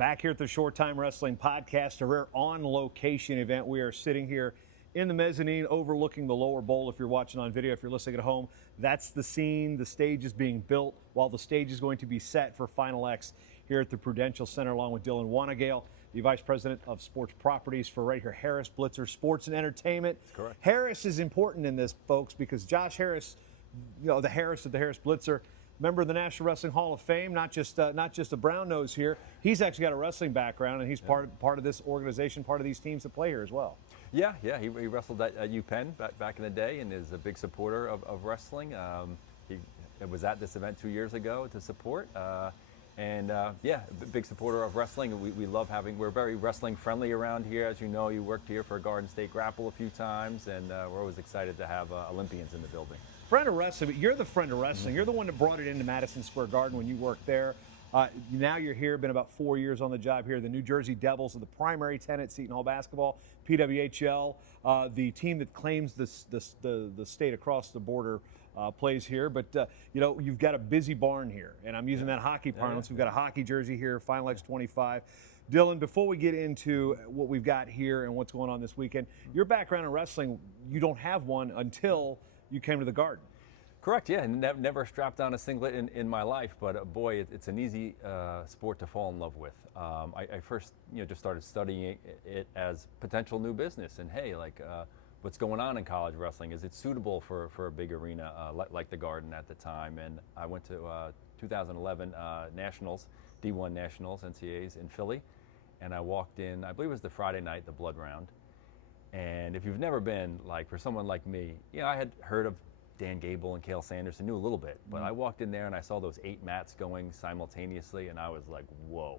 Back here at the Short Time Wrestling Podcast, a rare on-location event. We are sitting here in the mezzanine overlooking the lower bowl. If you're watching on video, if you're listening at home, that's the scene. The stage is being built while the stage is going to be set for Final X here at the Prudential Center, along with Dylan Wanagiel, the Vice President of Sports Properties for right here, Harris Blitzer Sports and Entertainment. That's correct. Harris is important in this, folks, because Josh Harris, the Harris of the Harris Blitzer, member of the National Wrestling Hall of Fame, not just a brown nose here. He's actually got a wrestling background, and he's part of this organization, part of these teams that play here as well. Yeah. He wrestled at UPenn back in the day, and is a big supporter of wrestling. He was at this event 2 years ago to support, big supporter of wrestling. We love we're very wrestling friendly around here. As you know, you worked here for Garden State Grapple a few times, and we're always excited to have Olympians in the building. Friend of wrestling, you're the friend of wrestling. You're the one that brought it into Madison Square Garden when you worked there. Now you're here, been about 4 years on the job here. The New Jersey Devils are the primary tenant, Seton Hall basketball, PWHL, the team that claims the state across the border plays here. But, you've got a busy barn here, and I'm using that hockey parlance. We've got a hockey jersey here, Final X 25. Dylan, before we get into what we've got here and what's going on this weekend, your background in wrestling, you don't have one until you came to the Garden. Correct, yeah. Never strapped on a singlet in my life, but boy, it's an easy sport to fall in love with. I first, just started studying it as potential new business, and hey, what's going on in college wrestling? Is it suitable for a big arena like the Garden at the time? And I went to 2011 Nationals, D1 Nationals, NCAAs in Philly, and I walked in, I believe it was the Friday night, the blood round. And if you've never been, for someone like me, I had heard of Dan Gable and Cale Sanderson, knew a little bit, but I walked in there and I saw those 8 mats going simultaneously, and I was like, whoa,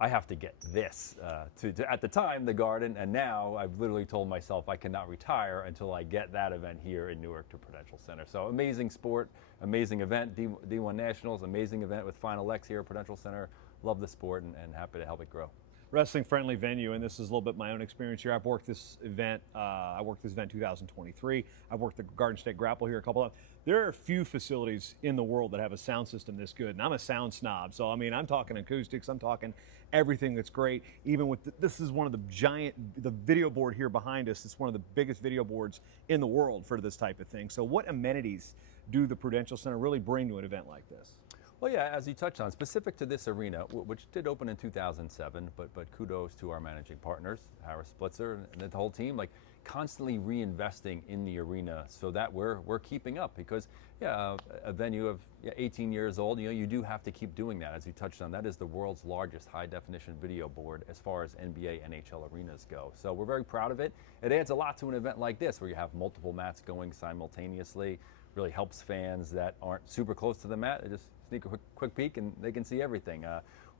I have to get this to at the time, the Garden, and now I've literally told myself I cannot retire until I get that event here in Newark to Prudential Center. So amazing sport, amazing event, D1 Nationals, amazing event with Final X here at Prudential Center. Love the sport and happy to help it grow. Wrestling-friendly venue, and this is a little bit my own experience here. I've worked this event. I worked this event 2023. I've worked the Garden State Grapple here a couple of. There are few facilities in the world that have a sound system this good, and I'm a sound snob, so I'm talking acoustics. I'm talking everything that's great. Even with this is one of the video board here behind us. It's one of the biggest video boards in the world for this type of thing. So, what amenities do the Prudential Center really bring to an event like this? Well, yeah, as you touched on, specific to this arena, which did open in 2007, but kudos to our managing partners, Harris Blitzer, and the whole team, constantly reinvesting in the arena so that we're keeping up. Because, a venue of 18 years old, you do have to keep doing that. As you touched on, that is the world's largest high-definition video board as far as NBA, NHL arenas go. So we're very proud of it. It adds a lot to an event like this, where you have multiple mats going simultaneously. Really helps fans that aren't super close to the mat. They just sneak a quick peek and they can see everything.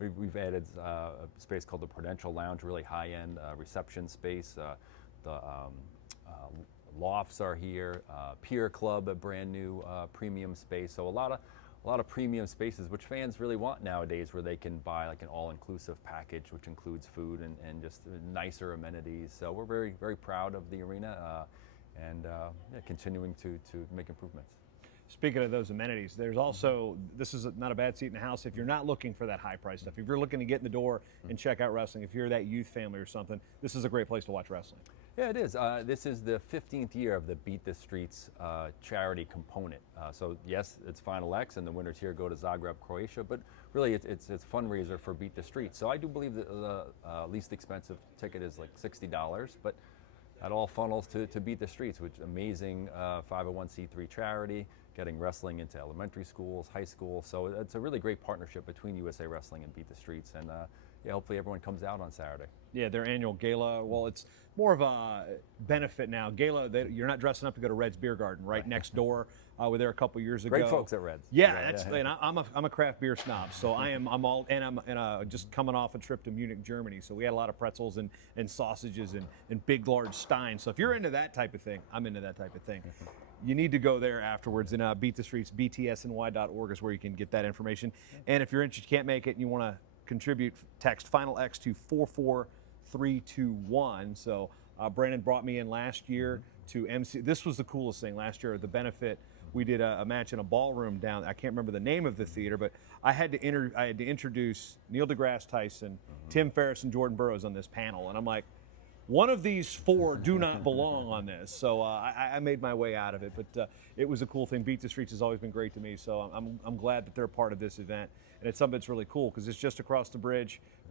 We've added a space called the Prudential Lounge, really high-end reception space. The lofts are here. Pier Club, a brand new premium space. So a lot of premium spaces, which fans really want nowadays, where they can buy an all-inclusive package, which includes food and just nicer amenities. So we're very, very proud of the arena and continuing to make improvements. Speaking of those amenities, there's also, this is not a bad seat in the house if you're not looking for that high price stuff. If you're looking to get in the door and check out wrestling, if you're that youth family or something, this is a great place to watch wrestling. Yeah, it is. This is the 15th year of the Beat the Streets charity component. So yes, it's Final X, and the winners here go to Zagreb, Croatia, but really it's a fundraiser for Beat the Streets. So I do believe that the least expensive ticket is $60, but that all funnels to Beat the Streets, which amazing 501c3 charity, getting wrestling into elementary schools, high schools. So it's a really great partnership between USA Wrestling and Beat the Streets, and hopefully everyone comes out on Saturday. Yeah, their annual gala. Well, it's more of a benefit now. Gala, you're not dressing up to go to Red's Beer Garden right next door. We were there a couple years ago. Great folks at Red's. Yeah, and I'm a craft beer snob, so I'm just coming off a trip to Munich, Germany. So we had a lot of pretzels and sausages and big large steins. So if you're into that type of thing, I'm into that type of thing. You need to go there afterwards, and Beat the Streets, btsny.org is where you can get that information. And if you're interested, you can't make it, and you want to contribute, text Final X to 44321. So Brandon brought me in last year to MC. This was the coolest thing last year. The benefit we did a match in a ballroom down. I can't remember the name of the theater, but I had to introduce Neil deGrasse Tyson, Tim Ferriss, and Jordan Burroughs on this panel, and I'm like, one of these four do not belong on this. So I made my way out of it, but it was a cool thing. Beat the Streets has always been great to me, so I'm glad that they're part of this event. And it's something that's really cool because it's just across the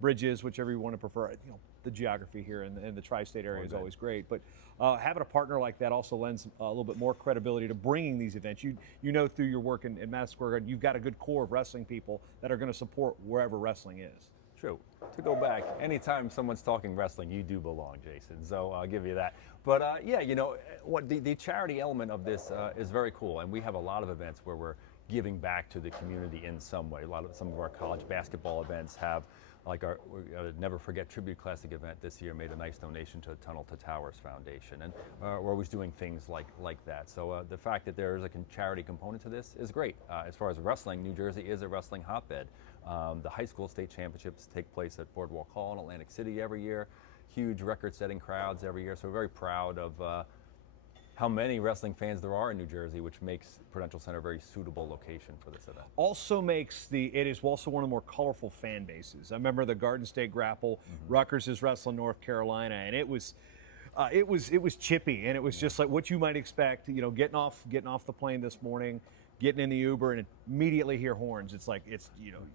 bridges, whichever you want to prefer. You know, the geography here in the tri-state area is always great. But having a partner like that also lends a little bit more credibility to bringing these events. You know through your work in Madison Square Garden, you've got a good core of wrestling people that are going to support wherever wrestling is. True. To go back, anytime someone's talking wrestling, you do belong, Jason. So I'll give you that. But yeah, you know, what the charity element of this is very cool, and we have a lot of events where we're giving back to the community in some way. Some of our college basketball events have, like our Never Forget Tribute Classic event this year made a nice donation to the Tunnel to Towers Foundation, and we're always doing things like that. So the fact that there is a charity component to this is great. As far as wrestling, New Jersey is a wrestling hotbed. The high school state championships take place at Boardwalk Hall in Atlantic City every year. Huge record-setting crowds every year. So we're very proud of how many wrestling fans there are in New Jersey, which makes Prudential Center a very suitable location for this event. Also makes it is also one of the more colorful fan bases. I remember the Garden State Grapple, Rutgers is wrestling North Carolina, and it was chippy, and it was just like what you might expect. You know, getting off the plane this morning, getting in the Uber, and immediately hear horns. It's like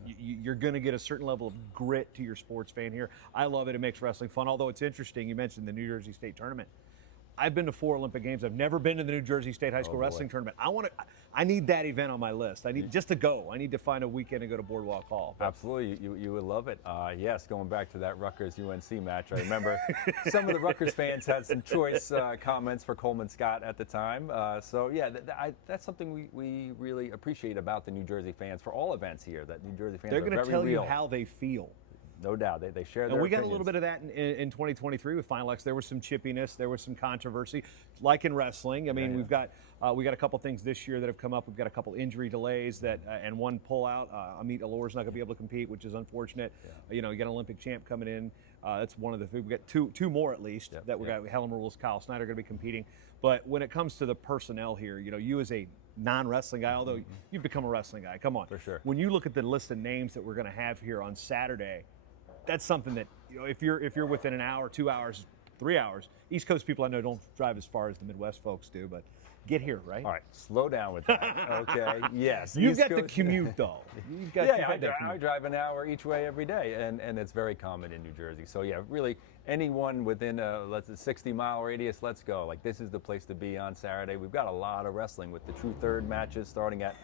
you're going to get a certain level of grit to your sports fan here. I love it. It makes wrestling fun. Although it's interesting, you mentioned the New Jersey State tournament. I've been to 4 Olympic Games. I've never been to the New Jersey State High School Wrestling Tournament. I need that event on my list. I need just to go. I need to find a weekend and go to Boardwalk Hall. Absolutely, you would love it. Yes, going back to that Rutgers-UNC match, I remember some of the Rutgers fans had some choice comments for Coleman Scott at the time. So yeah, that's something we really appreciate about the New Jersey fans for all events here. That New Jersey fans they're going to tell real. You how they feel. No doubt. They share their And we got opinions. a little bit of that in 2023 with Final X. There was some chippiness. There was some controversy, like in wrestling. I mean, we got a couple things this year that have come up. We've got a couple injury delays and one pullout. Amit Alor's not going to be able to compete, which is unfortunate. Yeah. You know, you got an Olympic champ coming in. That's one of the things. We've got two more at least that we got. Helen Rules, Kyle Snyder going to be competing. But when it comes to the personnel here, you know, you as a non-wrestling guy, although you've become a wrestling guy, come on. For sure. When you look at the list of names that we're going to have here on Saturday, that's something that, you know, if you're within an hour, 2 hours, 3 hours, East Coast people I know don't drive as far as the Midwest folks do, but get here, right? All right, slow down with that. Okay, yes. You've got the commute though. I drive an hour each way every day, and it's very common in New Jersey. So yeah, really, anyone within a 60-mile radius, let's go. Like, this is the place to be on Saturday. We've got a lot of wrestling with the True Third matches starting at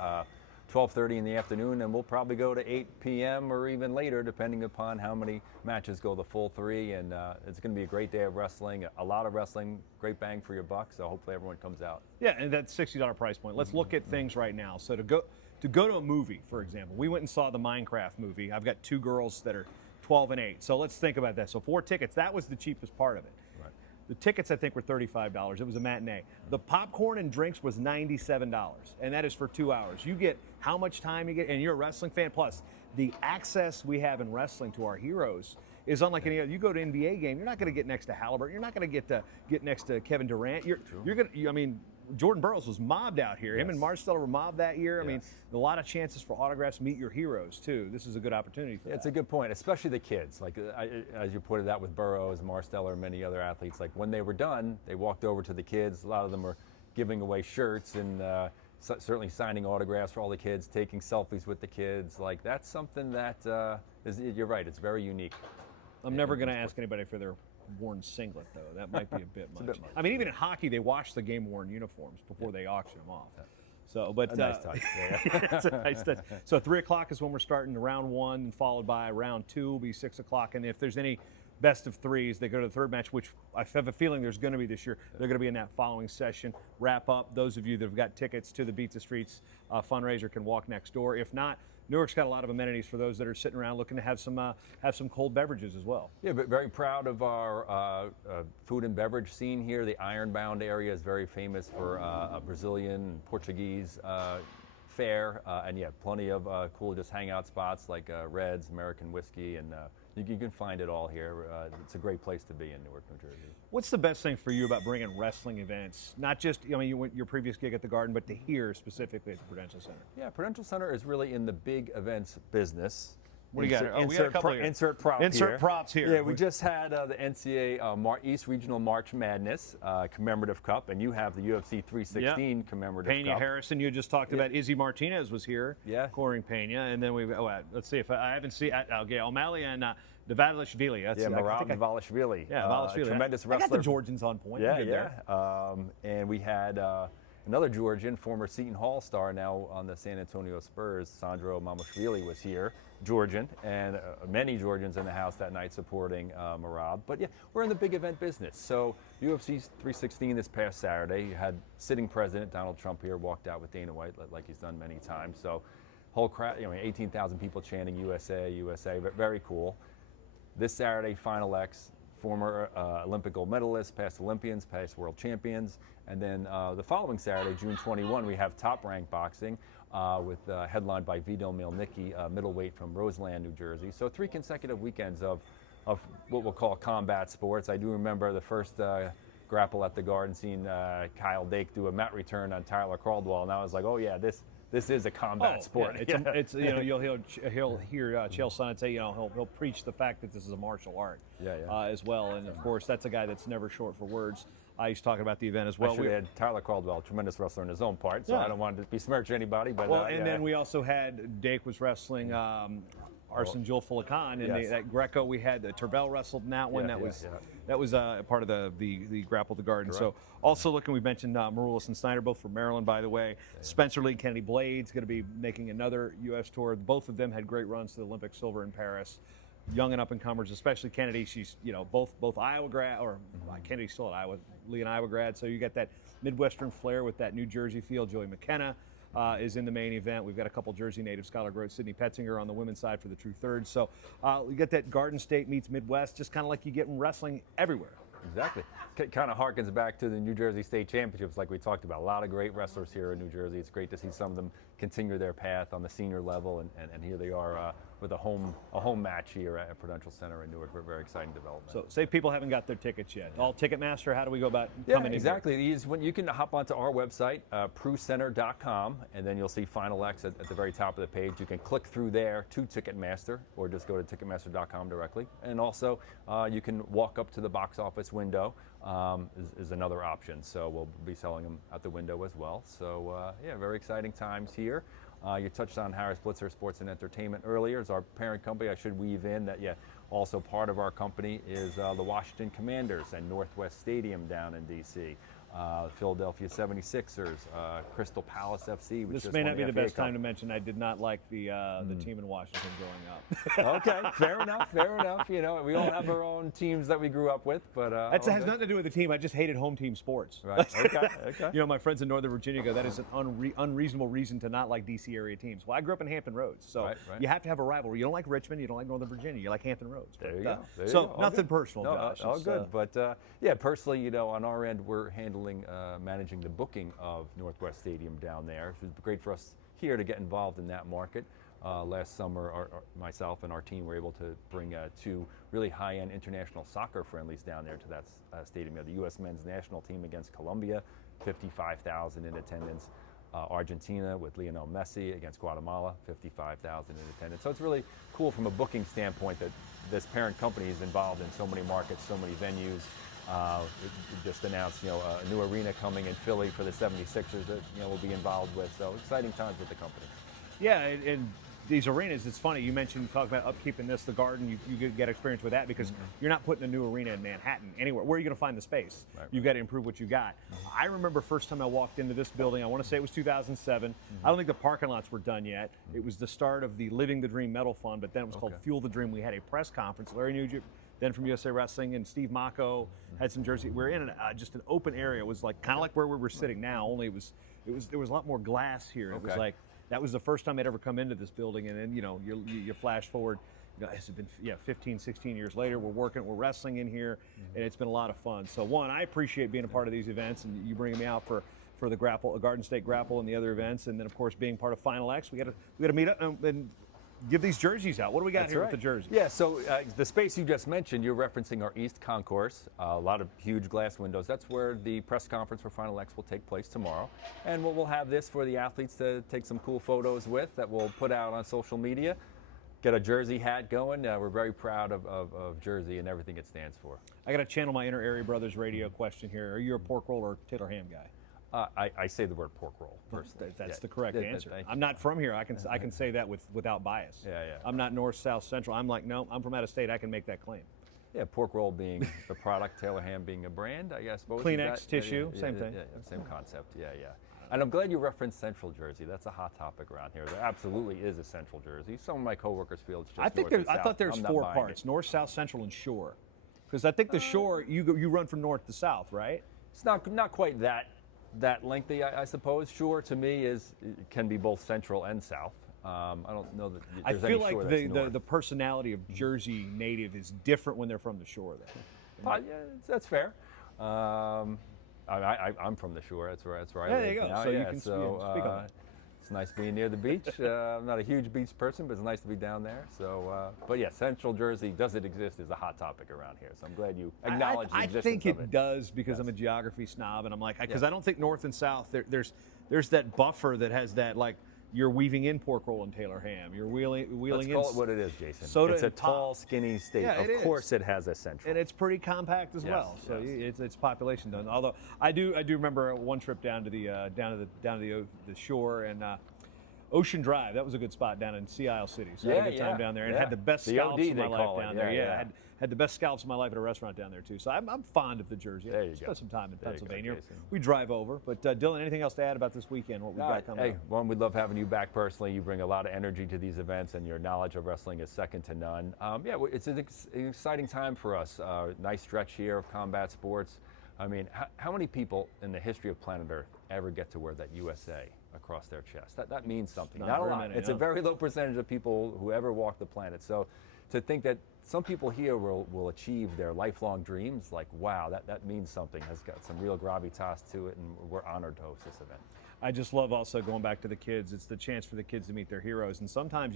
12:30 in the afternoon, and we'll probably go to 8 p.m. or even later, depending upon how many matches go the full 3. And it's going to be a great day of wrestling, a lot of wrestling, great bang for your buck. So hopefully everyone comes out. Yeah, and that $60 price point. Let's look at things right now. So to go to a movie, for example, we went and saw the Minecraft movie. I've got 2 girls that are 12 and 8. So let's think about that. So 4 tickets, that was the cheapest part of it. Right. The tickets, I think, were $35. It was a matinee. The popcorn and drinks was $97, and that is for 2 hours. You get how much time you get, and you're a wrestling fan. Plus, the access we have in wrestling to our heroes is unlike any other. You go to an NBA game, you're not going to get next to Halliburton. You're not going to get next to Kevin Durant. You're going to. I mean, Jordan Burroughs was mobbed out here. Him and Marcella were mobbed that year. I mean, a lot of chances for autographs. Meet your heroes too. This is a good opportunity for that. It's a good point, especially the kids. Like as you pointed out with Burroughs, Marcella, and many other athletes. Like when they were done, they walked over to the kids. A lot of them were giving away shirts and certainly signing autographs for all the kids, taking selfies with the kids. Like that's something that you're right. It's very unique. I'm never going to ask anybody for their worn singlet, though. That might be a bit much. I mean, even in hockey, they wash the game-worn uniforms before they auction them off. So, but a nice touch. It's a nice touch. So 3 o'clock is when we're starting round 1, and followed by round 2 will be 6 o'clock. And if there's any best of 3s, they go to the third match, which I have a feeling there's going to be this year. They're going to be in that following session. Wrap up. Those of you that have got tickets to the Beat the Streets fundraiser can walk next door. If not, Newark's got a lot of amenities for those that are sitting around looking to have some cold beverages as well. Yeah, but very proud of our food and beverage scene here. The Ironbound area is very famous for Brazilian and Portuguese fair, and yeah, plenty of cool just hangout spots like Reds, American whiskey, and you can find it all here. It's a great place to be in Newark, New Jersey. What's the best thing for you about bringing wrestling events? Not just, I mean, your previous gig at the Garden, but to here specifically at the Prudential Center. Yeah, Prudential Center is really in the big events business. What do you got? Oh, we got a couple here. Insert prop Insert here. props here. Yeah, we just had the NCAA East Regional March Madness commemorative cup, and you have the UFC 316 commemorative Pena cup. Harrison, you just talked about. Izzy Martinez was here. Yeah. Coring Pena, and then we've. Let's see if I haven't seen. Okay, O'Malley and Davalishvili. Yeah, Merab Davalishvili. Yeah, Davalishvili. Tremendous I wrestler. got the Georgians on point. Yeah. And we had another Georgian, former Seton Hall star, now on the San Antonio Spurs, Sandro Mamashvili was here, Georgian, and many Georgians in the house that night supporting Merab. But yeah, we're in the big event business. So UFC 316 this past Saturday, you had sitting president Donald Trump here, walked out with Dana White like he's done many times. So whole crowd, 18,000 people chanting USA, USA, very cool. This Saturday, Final X, former Olympic gold medalists, past Olympians, past world champions. And then the following Saturday, June 21, we have Top Rank Boxing with headlined by Vito Mielnicki, middleweight from Roseland, New Jersey. So 3 consecutive weekends of what we'll call combat sports. I do remember the first grapple at the Garden, seeing Kyle Dake do a mat return on Tyler Caldwell, and I was like, oh yeah, this is a combat sport. Yeah, it's he'll hear Chael Sonnen say he'll preach the fact that this is a martial art as well, and of course that's a guy that's never short for words. He's talking about the event as well. I should have had Tyler Caldwell, tremendous wrestler in his own part, so I don't want to besmirch anybody. But then we also had Dake was wrestling Arsen Julfulakan in that Greco. We had Tervel wrestled in that one. That was part of the Grapple the Garden. Correct. So also looking, we mentioned Maroulis and Snyder, both from Maryland, by the way. Spencer Lee, Kennedy Blades going to be making another U.S. tour. Both of them had great runs to the Olympic silver in Paris. Young and up and comers, especially Kennedy. She's both Iowa grad, or Kennedy's still at Iowa, Lee and Iowa grad. So you got that Midwestern flair with that New Jersey feel. Joey McKenna is in the main event. We've got a couple Jersey native, Skylar Grote, Sydney Petzinger on the women's side for the True Third. So we get that Garden State meets Midwest, just kind of like you get in wrestling everywhere. Exactly. Kind of harkens back to the New Jersey State Championships like we talked about. A lot of great wrestlers here in New Jersey. It's great to see some of them continue their path on the senior level, and here they are with a home match here at Prudential Center in Newark. Very exciting development. So say people haven't got their tickets yet. All Ticketmaster, how do we go about coming in? Yeah, exactly. You can hop onto our website, prucenter.com, and then you'll see Final X at the very top of the page. You can click through there to Ticketmaster, or just go to Ticketmaster.com directly. And also, you can walk up to the box office window. Is another option. So we'll be selling them out the window as well. So very exciting times here. You touched on Harris Blitzer Sports and Entertainment earlier. As our parent company, I should weave in that, also part of our company is the Washington Commanders and Northwest Stadium down in D.C., Philadelphia 76ers, Crystal Palace FC. This may not be the best time to mention I did not like the team in Washington growing up. Okay, fair enough. We all have our own teams that we grew up with, but that has nothing to do with the team. I just hated home team sports. Right. Okay. My friends in Northern Virginia go, that is an unreasonable reason to not like D.C. area teams. Well, I grew up in Hampton Roads, so you have to have a rivalry. You don't like Richmond, you don't like Northern Virginia, you like Hampton Roads. There you go. So nothing personal, Josh. All good. But personally, on our end, we're managing the booking of Northwest Stadium down there. It was great for us here to get involved in that market. Last summer, myself and our team were able to bring 2 really high-end international soccer friendlies down there to that stadium. The U.S. men's national team against Colombia, 55,000 in attendance. Argentina with Lionel Messi against Guatemala, 55,000 in attendance. So it's really cool from a booking standpoint that this parent company is involved in so many markets, so many venues. It just announced, a new arena coming in Philly for the 76ers that, we'll be involved with. So exciting times with the company. Yeah, and these arenas, it's funny, you mentioned, talk about upkeep in the Garden, you get experience with that because you're not putting a new arena in Manhattan anywhere. Where are you going to find the space? Right. You've got to improve what you got. I remember first time I walked into this building, I want to say it was 2007. I don't think the parking lots were done yet. It was the start of the Living the Dream Medal Fund, but then it was called Fuel the Dream. We had a press conference. Larry Nugent, then from USA Wrestling, and Steve Mocco had some Jersey. We're in just an open area. It was like kind of like where we were sitting now, only there was a lot more glass here. It was like, that was the first time I'd ever come into this building, and then you flash forward. It's been 15, 16 years later. We're wrestling in here, and it's been a lot of fun. So one, I appreciate being a part of these events, and you bringing me out for for the Garden State Grapple and the other events, and then of course being part of Final X, we got to meet up and give these jerseys out. What do we got That's here right. with the jerseys? Yeah, so the space you just mentioned, you're referencing our East Concourse, a lot of huge glass windows. That's where the press conference for Final X will take place tomorrow. And we'll have this for the athletes to take some cool photos with that we'll put out on social media. Get a Jersey hat going. We're very proud of Jersey and everything it stands for. I got to channel my inner Area Brothers radio question here. Are you a pork roll or Taylor ham guy? I say the word pork roll personally. That's the correct answer. I'm not from here. I can say that without bias. Yeah. I'm not north, south, central. I'm like, no, I'm from out of state. I can make that claim. Yeah, pork roll being the product, Taylor ham being a brand, I guess. Kleenex, tissue, same thing. Yeah, same concept. Yeah. And I'm glad you referenced Central Jersey. That's a hot topic around here. There absolutely is a Central Jersey. Some of my coworkers feel it's just I thought there's 4 parts: north, south, central, and shore. Because I think the shore, you run from north to south, right? It's not quite that lengthy, I suppose. Shore to me can be both central and south. I don't know that I there's feel any shore like that's north. the personality of Jersey native is different when they're from the shore. Yeah, that's fair. I'm from the shore. That's where I live. There you go. Now. So you can speak on that. It's nice being near the beach. I'm not a huge beach person, but it's nice to be down there. So, but yeah, Central Jersey, does it exist, is a hot topic around here. So I'm glad you acknowledge the existence I think of it does because Yes. I'm a geography snob, and I'm like, because I don't think north and south there's that buffer that has that, like, you're weaving in pork roll and Taylor ham. You're wheeling Let's in call it what it is, Jason. soda It's a and pop. tall, skinny state. Yeah, it of is. course it has a central. And it's pretty compact as Yes, well, so yes. it's population done. Although I do remember one trip down to the shore and Ocean Drive. That was a good spot down in Sea Isle City. So I had a good time down there and had the best scallops of my life down there. Yeah, had the best scallops of my life at a restaurant down there too. So I'm fond of the Jersey. There you Spent go. some time in There you go, Pennsylvania. Jason. We drive over. But Dylan, anything else to add about this weekend? What we've got coming Hey, up? one, we love having you back personally. You bring a lot of energy to these events, and your knowledge of wrestling is second to none. It's an exciting time for us. Nice stretch here of combat sports. I mean, how many people in the history of planet Earth ever get to wear that USA across their chest? That means something. Not a lot. Many, it's a very low percentage of people who ever walk the planet. So to think that some people here will achieve their lifelong dreams, like, wow, that means something, has got some real gravitas to it, and we're honored to host this event. I just love also going back to the kids. It's the chance for the kids to meet their heroes. And sometimes,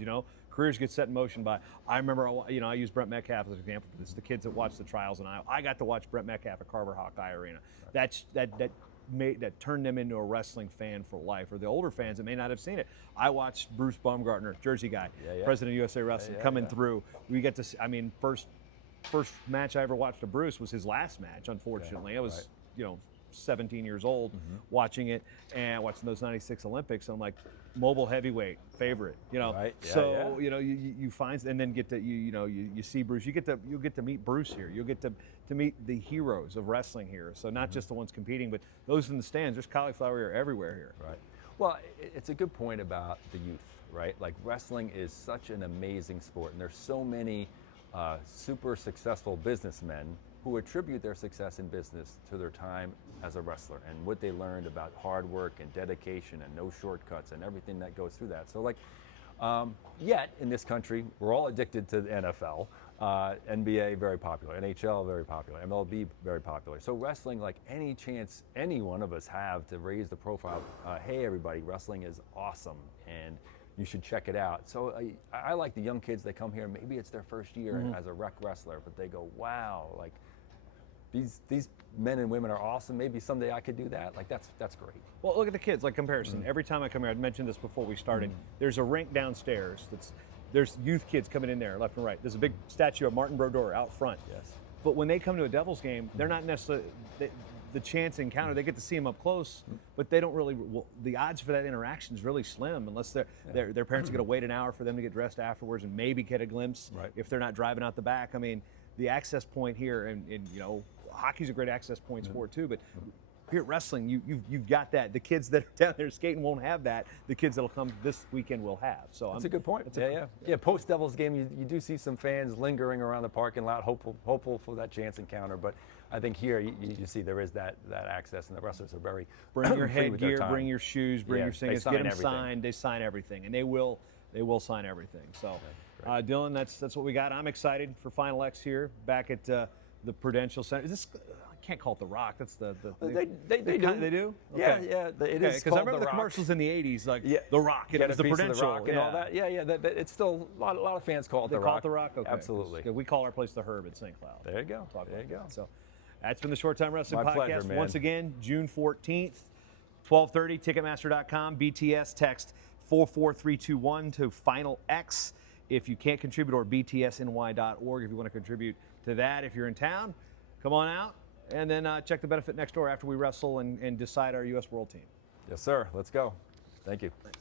careers get set in motion by, I remember, I use Brent Metcalf as an example for this. The kids that watch the trials in Iowa. I got to watch Brent Metcalf at Carver Hawkeye Arena. That turned them into a wrestling fan for life. Or the older fans that may not have seen it. I watched Bruce Baumgartner, Jersey guy, president of USA Wrestling, coming through. We get to see, first match I ever watched of Bruce was his last match, unfortunately. I was, 17 years old watching it and watching those 96 Olympics. And I'm like, mobile heavyweight favorite, you find, and then get to, you see Bruce, you'll get to meet Bruce here. You'll get to meet the heroes of wrestling here. So not just the ones competing, but those in the stands. There's cauliflower ear everywhere here. Right. Well, it's a good point about the youth, right? Like, wrestling is such an amazing sport, and there's so many super successful businessmen who attribute their success in business to their time as a wrestler and what they learned about hard work and dedication and no shortcuts and everything that goes through that. So, like, yet in this country, we're all addicted to the NFL. NBA, very popular. NHL, very popular. MLB, very popular. So wrestling, like, any chance any one of us have to raise the profile, hey, everybody, wrestling is awesome, and you should check it out. So I like the young kids that come here, maybe it's their first year as a rec wrestler, but they go, wow, like, these men and women are awesome. Maybe someday I could do that. Like, that's great. Well, look at the kids, like, comparison. Every time I come here, I mentioned this before we started, there's a rink downstairs there's youth kids coming in there left and right. There's a big statue of Martin Brodeur out front. Yes. But when they come to a Devils game, they're not necessarily the chance encounter. They get to see them up close, but they don't really. The odds for that interaction is really slim unless their parents are going to wait an hour for them to get dressed afterwards and maybe get a glimpse if they're not driving out the back. I mean, the access point here, and hockey's a great access point sport too, but here at wrestling, you've got that. The kids that are down there skating won't have that. The kids that'll come this weekend will have. So that's a good point. Yeah. Post Devils game, you do see some fans lingering around the parking lot, hopeful for that chance encounter. But I think here you see there is that access, and the wrestlers are very bring your free with their headgear, time. bring your shoes, bring your singers, get them signed. They sign everything, and they will sign everything. So, Dylan, that's what we got. I'm excited for Final X here back at the Prudential Center. Is this? I can't call it the Rock. That's the They do. They do? Yeah, Okay. yeah. It is Because I called remember the Rock. commercials in the '80s, like Yeah. the Rock, and Get it was a the piece of Prudential Rock and all that. Yeah, yeah. It's still a lot of fans call it They the call Rock. it the Rock. Okay. Absolutely. We call our place the Herb at St. Cloud. There you go. Talk There you about go. that. So that's been the Short Time Wrestling My Podcast. pleasure, man. Once again, June 14th, 12:30, Ticketmaster.com. BTS text 44321 to Final X if you can't contribute, or btsny.org if you want to contribute to that. If you're in town, come on out, and then check the benefit next door after we wrestle and decide our U.S. World Team. Yes, sir. Let's go. Thank you. Thanks.